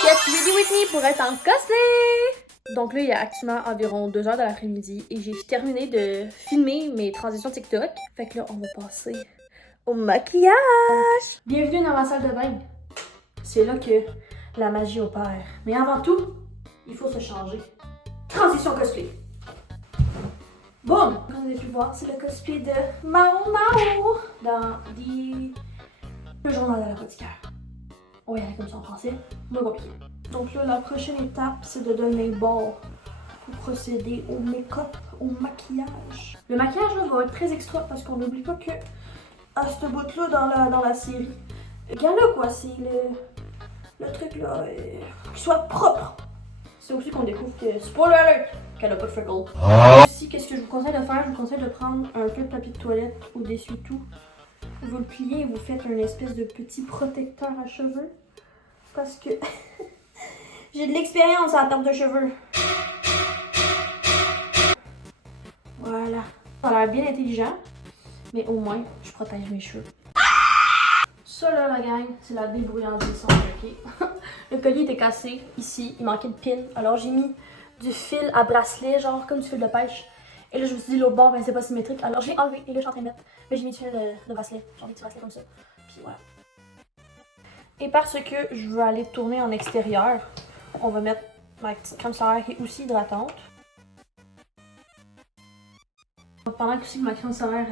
Get ready with me pour être en cosplay! Donc là, il y a actuellement environ 2 heures de l'après-midi et j'ai terminé de filmer mes transitions TikTok. Fait que là, on va passer au maquillage! Bienvenue dans ma salle de bain. C'est là que la magie opère. Mais avant tout, il faut se changer. Transition cosplay. Boum! Comme vous avez pu voir, c'est le cosplay de Mao Mao dans Le journal de l'apothicaire. On va y aller comme ça en français, moins compliqué. Donc là, la prochaine étape, c'est de donner bord pour procéder au make-up, au maquillage. Le maquillage là, va être très extra parce qu'on n'oublie pas que à ce bout-là dans la série, regarde-là quoi, c'est le truc là, qu'il soit propre. C'est aussi qu'on découvre que, spoiler alert, qu'elle a pas de freckle. Aussi, qu'est-ce que je vous conseille de faire? Je vous conseille de prendre un peu de papier de toilette ou d'essuie-tout. Vous le pliez et vous faites un espèce de petit protecteur à cheveux. Parce que j'ai de l'expérience en termes de cheveux. Voilà. Ça a l'air bien intelligent, mais au moins, je protège mes cheveux. Ça là, la gang, c'est la débrouillardise, ok? Le collier était cassé, ici, il manquait de pin. Alors j'ai mis du fil à bracelet, genre comme du fil de pêche. Et là, je me suis dit, l'autre bord, ben, c'est pas symétrique. Alors j'ai enlevé, et là, je suis en train de mettre. Mais j'ai mis du fil de bracelet, genre des petits bracelets comme ça. Puis voilà. Et parce que je veux aller tourner en extérieur, on va mettre ma petite crème solaire qui est aussi hydratante. Pendant que ma crème solaire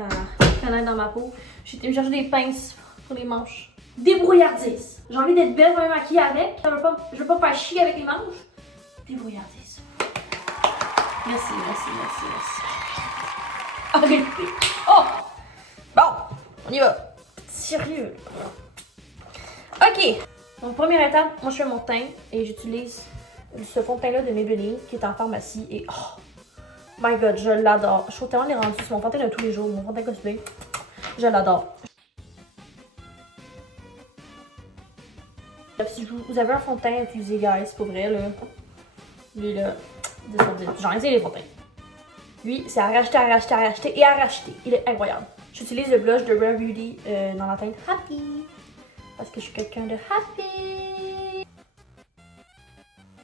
pénètre dans ma peau, j'ai été me chercher des pinces pour les manches. Débrouillardise! J'ai envie d'être belle pour me maquiller avec. Je veux pas faire chier avec les manches. Débrouillardise. Merci. Arrêtez. Oh! Bon, on y va. Sérieux. Ok. Donc, première étape, moi je fais mon teint et j'utilise ce fond de teint là de Maybelline qui est en pharmacie et oh my god, je l'adore. Je trouve tellement les rendus, c'est mon fond de teint de tous les jours, mon fond de teint cosplay. Je l'adore. Si vous avez un fond de teint, utilisez guys, c'est pas vrai là. Lui là, 10 sur 10. J'en ai les fonds de teint. Lui, c'est à racheter. Il est incroyable. J'utilise le blush de Rare Beauty dans la teinte Happy. Parce que je suis quelqu'un de happy.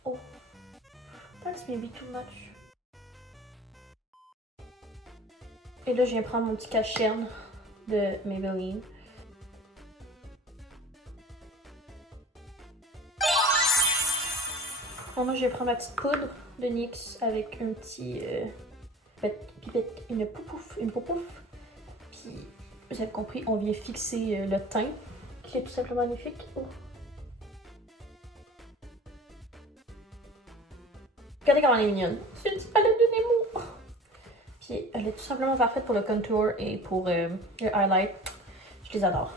Oh. That's maybe too much. Et là, je viens prendre mon petit cache-chaîne de Maybelline. Bon, moi, je vais prendre ma petite poudre de NYX avec un petit pipette, une poupouf. Puis, vous avez compris, on vient fixer le teint, qui est tout simplement magnifique. Oh. Regardez comment elle est mignonne. C'est une petite palette de Nemo. Puis, elle est tout simplement parfaite pour le contour et pour le highlight. Je les adore.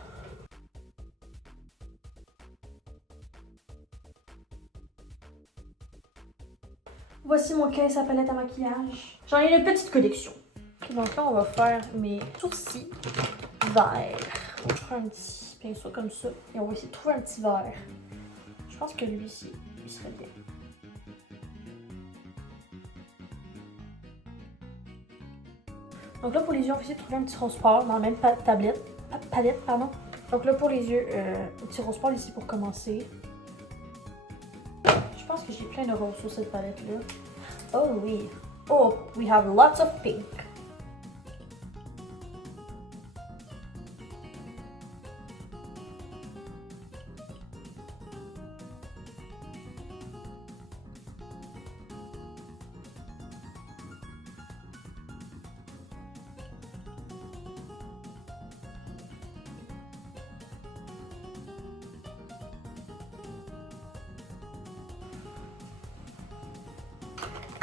Voici mon caisse à palette à maquillage. J'en ai une petite collection. Donc là, on va faire mes sourcils verts. On va faire un petit pinceau comme ça. Et on va essayer de trouver un petit vert. Je pense que lui ici, il serait bien. Donc là, pour les yeux, on va essayer de trouver un petit rose pâle dans la même palette. Donc là, pour les yeux, un petit rose pâle ici pour commencer. Je pense que j'ai plein de roses sur cette palette-là. Oh oui. Oh, we have lots of pink.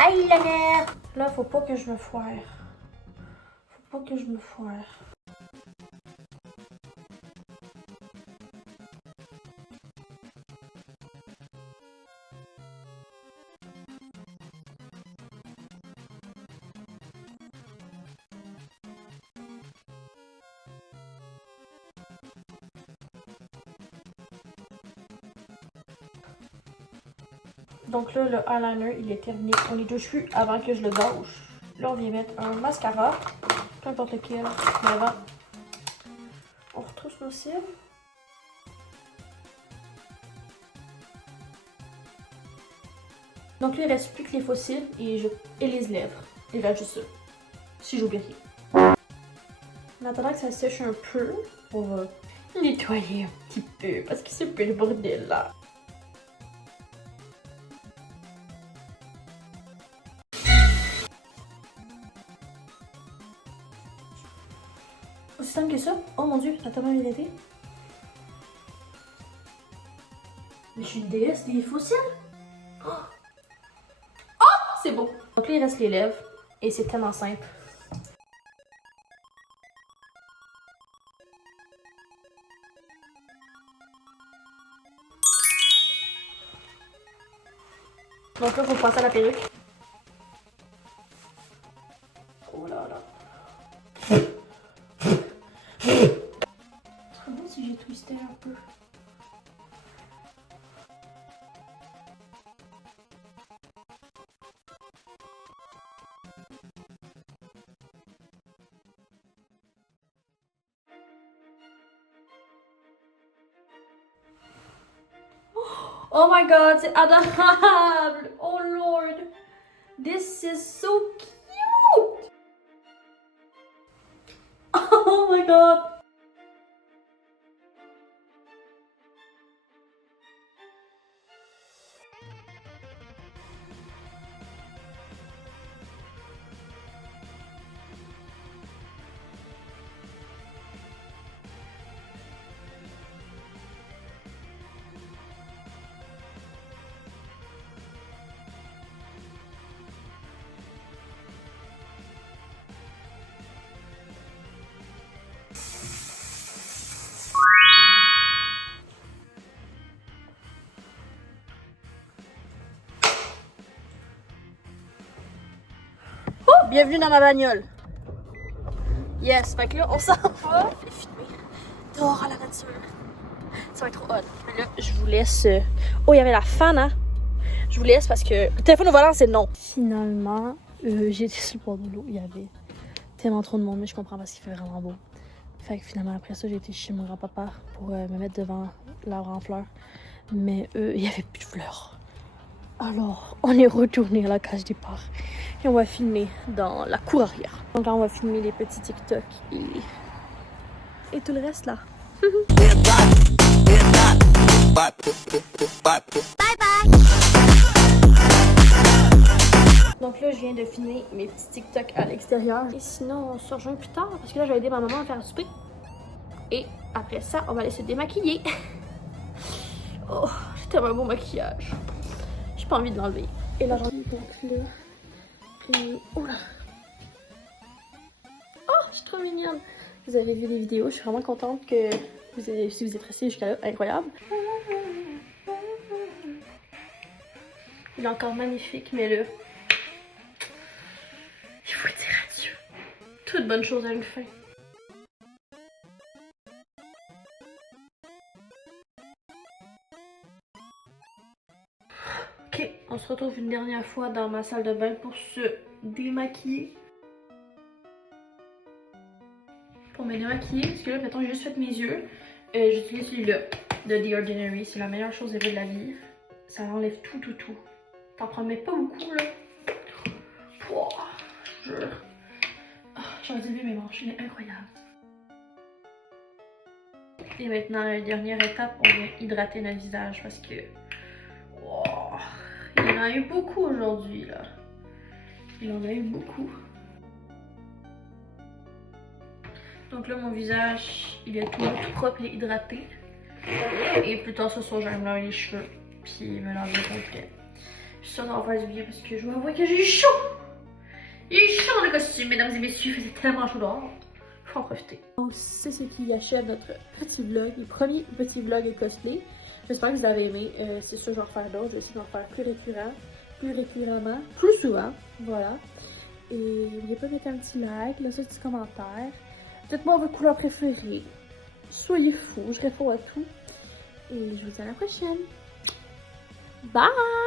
Eyeliner. Là, faut pas que je me foire. Donc là, le eyeliner, il est terminé. On est dessus avant que je le gâche. Là, on vient mettre un mascara, peu importe lequel. Mais avant, on retrousse nos cils. Donc là, il reste plus que les fossiles et les lèvres. Il reste juste ça. Si j'oublie rien. En attendant que ça sèche un peu, on va nettoyer un petit peu parce que c'est un peu le bordel là. Aussi simple que ça? Oh mon dieu, ça a tellement bien été. Mais je suis une déesse des fossiles? Oh, c'est beau! Donc là, il reste les lèvres et c'est tellement simple. Donc là, il faut passer à la perruque. Oh là là. C'est bon si j'ai twisté un peu. Oh my god, c'est adorable! Oh lord! This is so cute! Oh my god! Bienvenue dans ma bagnole. Yes, fait que là, on s'en va. Je vais filmer dehors à la nature. Ça va être trop hot. Mais là, je vous laisse. Oh, il y avait la fan, hein. Je vous laisse parce que le téléphone au volant, c'est non. Finalement, j'ai été sur le bord de l'eau. Il y avait tellement trop de monde, mais je comprends parce qu'il fait vraiment beau. Fait que finalement, après ça, j'ai été chez mon grand-papa pour me mettre devant l'arbre en fleurs. Mais il n'y avait plus de fleurs. Alors, on est retourné à la cage départ et on va filmer dans la cour arrière. Donc là, on va filmer les petits TikTok et tout le reste là. Bye bye! Donc là, je viens de filmer mes petits TikTok à l'extérieur. Et sinon, on se rejoint plus tard parce que là, je vais aider ma maman à faire un souper. Et après ça, on va aller se démaquiller. Oh, j'ai tellement un beau maquillage. J'ai pas envie de l'enlever. Et là, donc là, puis, oh là. Oh, je suis trop mignonne. Vous avez vu des vidéos, je suis vraiment contente que si vous êtes restés jusqu'à là, incroyable. Il est encore magnifique, mais là, il faut dire adieu. Toute bonne chose a une fin. Ok, on se retrouve une dernière fois dans ma salle de bain pour se démaquiller. Pour me démaquiller, parce que là, mettons, j'ai juste fait mes yeux. J'utilise celui-là de The Ordinary. C'est la meilleure chose de la vie. Ça enlève tout. T'en promets pas beaucoup, là. Oh, je jure. Oh, j'aurais dû lever mes manches, il est incroyable. Et maintenant, la dernière étape, on va hydrater notre visage parce que... Oh, il en a eu beaucoup aujourd'hui, là. Il en a eu beaucoup. Donc là, mon visage, il est tout propre et hydraté. Et plus tard ce soir, je vais me laver les cheveux. Puis me laver complet. Je suis sûre d'avoir faire du bien parce que je vous avoue que j'ai eu chaud. Il est chaud dans le costume, mesdames et messieurs. Il faisait tellement chaud dehors. Faut en profiter. Donc, c'est ce qui achève notre petit vlog. Le premier petit vlog cosplay. J'espère que vous avez aimé. C'est sûr, je vais en refaire d'autres. Je vais essayer d'en faire plus récurremment, plus souvent. Voilà. Et n'oubliez pas de mettre un petit like, laissez un petit commentaire. Dites-moi votre couleur préférée. Soyez fous, je réponds à tout. Et je vous dis à la prochaine. Bye!